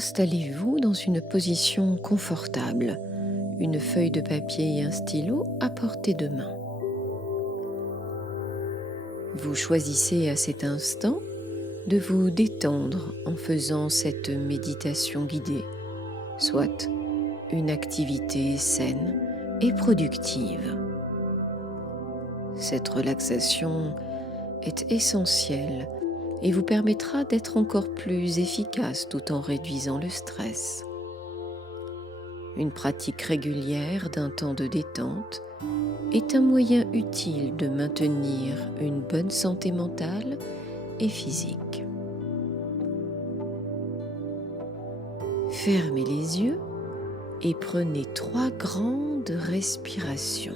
Installez-vous dans une position confortable, une feuille de papier et un stylo à portée de main. Vous choisissez à cet instant de vous détendre en faisant cette méditation guidée, soit une activité saine et productive. Cette relaxation est essentielle et vous permettra d'être encore plus efficace tout en réduisant le stress. Une pratique régulière d'un temps de détente est un moyen utile de maintenir une bonne santé mentale et physique. Fermez les yeux et prenez 3 grandes respirations.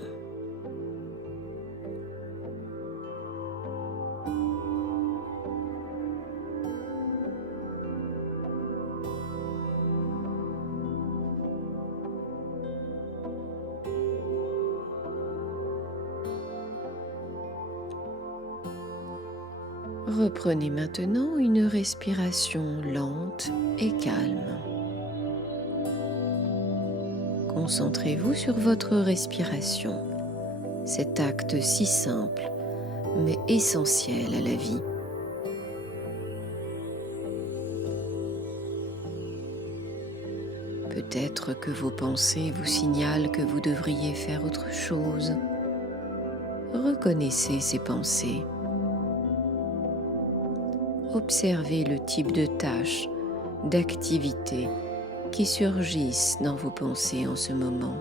Reprenez maintenant une respiration lente et calme. Concentrez-vous sur votre respiration, cet acte si simple mais essentiel à la vie. Peut-être que vos pensées vous signalent que vous devriez faire autre chose. Reconnaissez ces pensées. Observez le type de tâches, d'activités qui surgissent dans vos pensées en ce moment.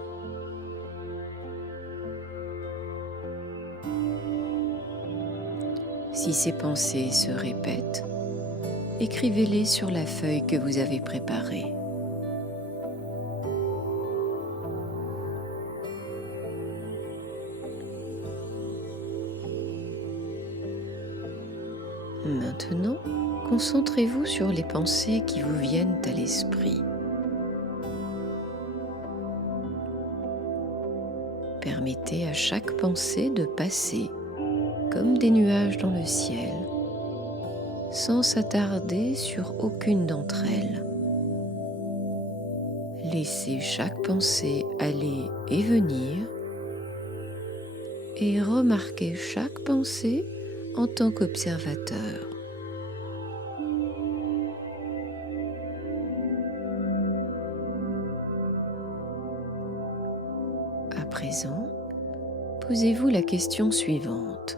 Si ces pensées se répètent, écrivez-les sur la feuille que vous avez préparée. Maintenant, concentrez-vous sur les pensées qui vous viennent à l'esprit. Permettez à chaque pensée de passer comme des nuages dans le ciel, sans s'attarder sur aucune d'entre elles. Laissez chaque pensée aller et venir et remarquez chaque pensée en tant qu'observateur. À présent, posez-vous la question suivante.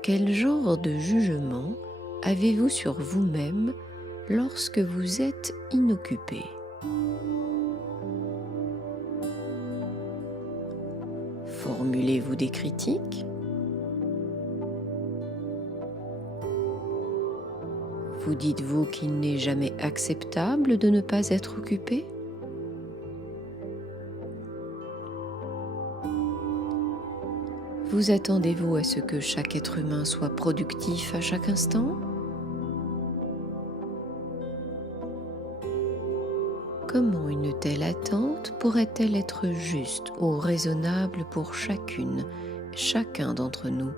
Quel genre de jugement avez-vous sur vous-même lorsque vous êtes inoccupé ? Formulez-vous des critiques ? Vous dites-vous qu'il n'est jamais acceptable de ne pas être occupé ? Vous attendez-vous à ce que chaque être humain soit productif à chaque instant ? Comment une telle attente pourrait-elle être juste ou raisonnable pour chacun d'entre nous ?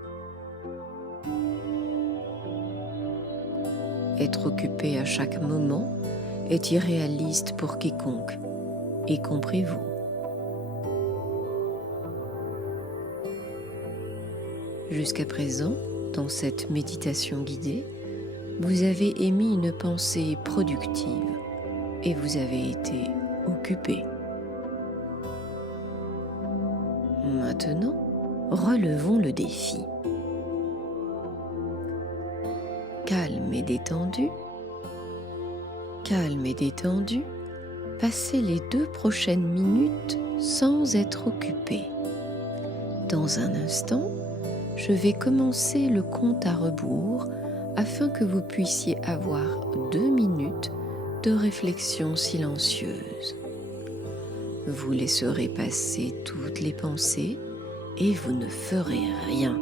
Être occupé à chaque moment est irréaliste pour quiconque, y compris vous. Jusqu'à présent, dans cette méditation guidée, vous avez émis une pensée productive et vous avez été occupé. Maintenant, relevons le défi. Calme et détendu, passez les 2 prochaines minutes sans être occupé. Dans un instant, je vais commencer le compte à rebours afin que vous puissiez avoir 2 minutes de réflexion silencieuse. Vous laisserez passer toutes les pensées et vous ne ferez rien.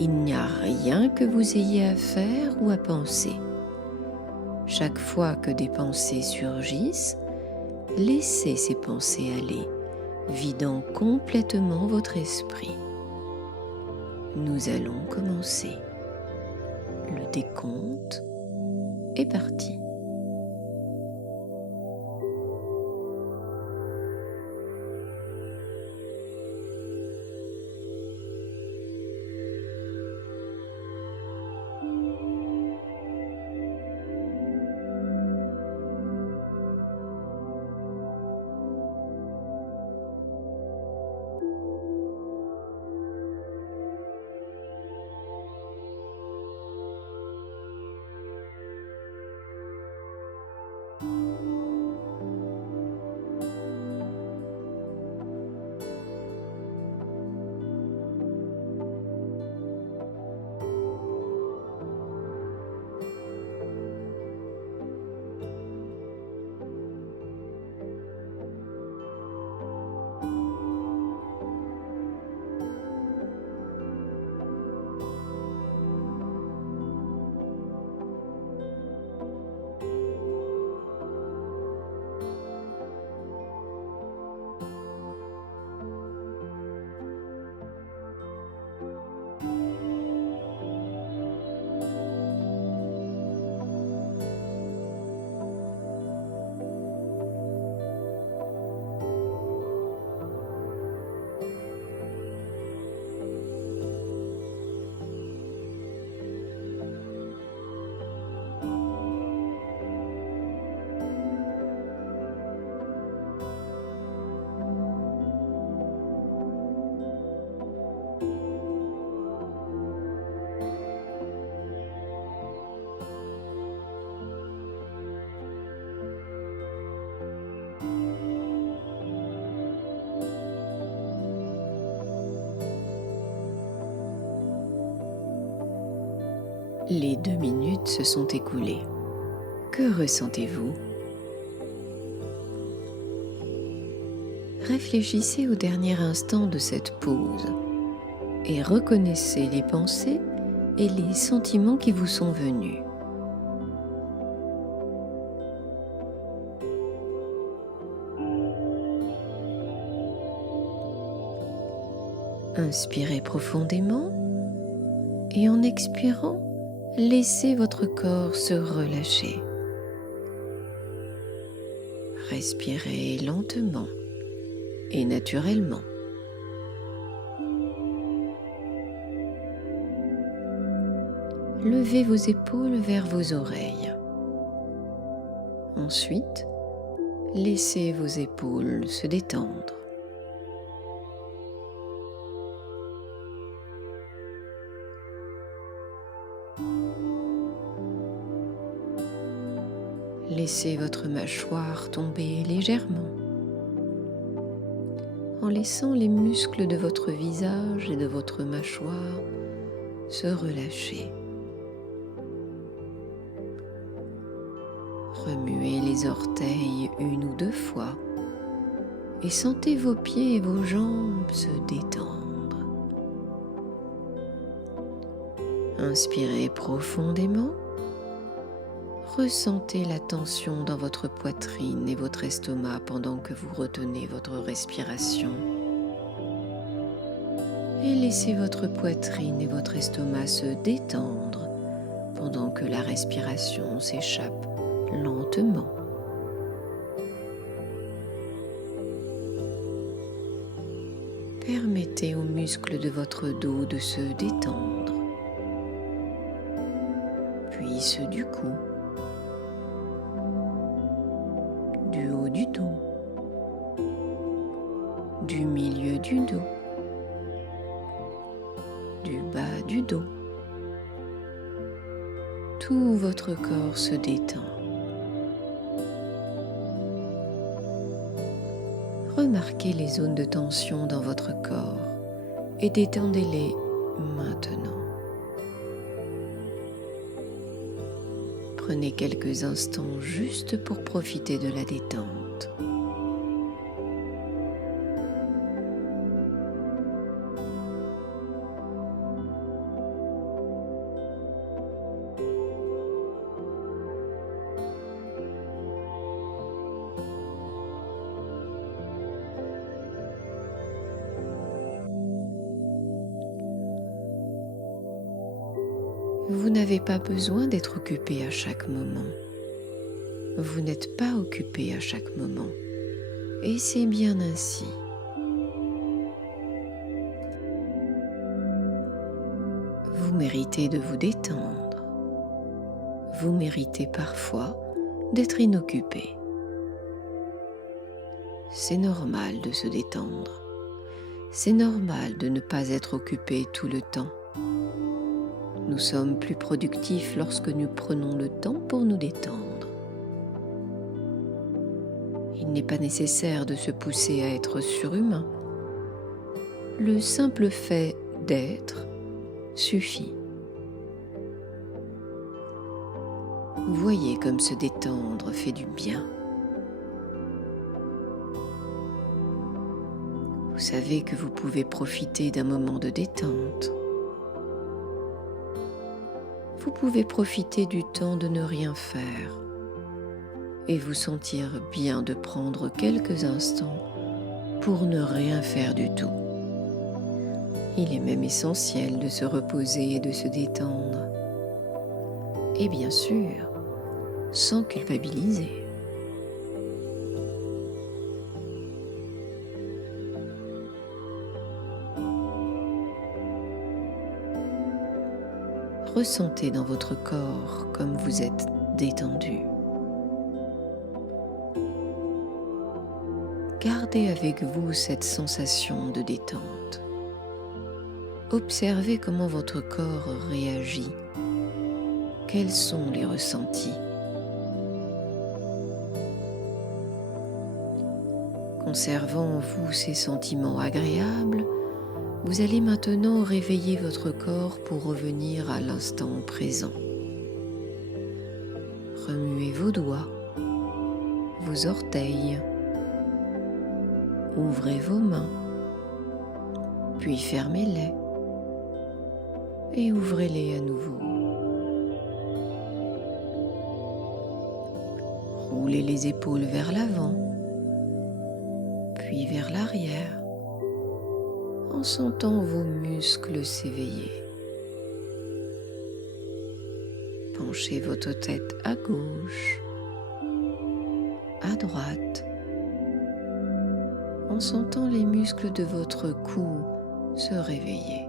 Il n'y a rien que vous ayez à faire ou à penser. Chaque fois que des pensées surgissent, laissez ces pensées aller, vidant complètement votre esprit. Nous allons commencer. Le décompte est parti. Les 2 minutes se sont écoulées. Que ressentez-vous? Réfléchissez au dernier instant de cette pause et reconnaissez les pensées et les sentiments qui vous sont venus. Inspirez profondément et en expirant, laissez votre corps se relâcher. Respirez lentement et naturellement. Levez vos épaules vers vos oreilles. Ensuite, laissez vos épaules se détendre. Laissez votre mâchoire tomber légèrement, en laissant les muscles de votre visage et de votre mâchoire se relâcher. Remuez les orteils 1 ou 2 fois et sentez vos pieds et vos jambes se détendre. Inspirez profondément. Ressentez la tension dans votre poitrine et votre estomac pendant que vous retenez votre respiration. Et laissez votre poitrine et votre estomac se détendre pendant que la respiration s'échappe lentement. Permettez aux muscles de votre dos de se détendre, puis ceux du cou, du haut du dos, du milieu du dos, du bas du dos. Tout votre corps se détend. Remarquez les zones de tension dans votre corps et détendez-les maintenant. Prenez quelques instants juste pour profiter de la détente. Vous n'avez pas besoin d'être occupé à chaque moment. Vous n'êtes pas occupé à chaque moment. Et c'est bien ainsi. Vous méritez de vous détendre. Vous méritez parfois d'être inoccupé. C'est normal de se détendre. C'est normal de ne pas être occupé tout le temps. Nous sommes plus productifs lorsque nous prenons le temps pour nous détendre. Il n'est pas nécessaire de se pousser à être surhumain. Le simple fait d'être suffit. Voyez comme se détendre fait du bien. Vous savez que vous pouvez profiter d'un moment de détente. Vous pouvez profiter du temps de ne rien faire et vous sentir bien de prendre quelques instants pour ne rien faire du tout. Il est même essentiel de se reposer et de se détendre. Et bien sûr, sans culpabiliser. Ressentez dans votre corps comme vous êtes détendu. Gardez avec vous cette sensation de détente. Observez comment votre corps réagit. Quels sont les ressentis? Conservant en vous ces sentiments agréables, Vous allez maintenant réveiller votre corps pour revenir à l'instant présent. Remuez vos doigts, vos orteils, ouvrez vos mains, puis fermez-les et ouvrez-les à nouveau. Roulez les épaules vers l'avant, puis vers l'arrière, en sentant vos muscles s'éveiller. Penchez votre tête à gauche, à droite, en sentant les muscles de votre cou se réveiller.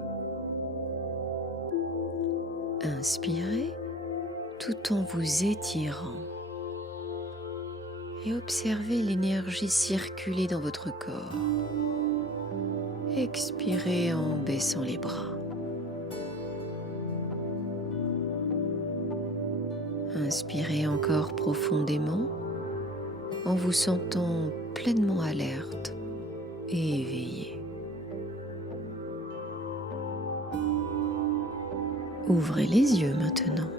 Inspirez tout en vous étirant et observez l'énergie circuler dans votre corps. Expirez en baissant les bras. Inspirez encore profondément en vous sentant pleinement alerte et éveillé. Ouvrez les yeux maintenant.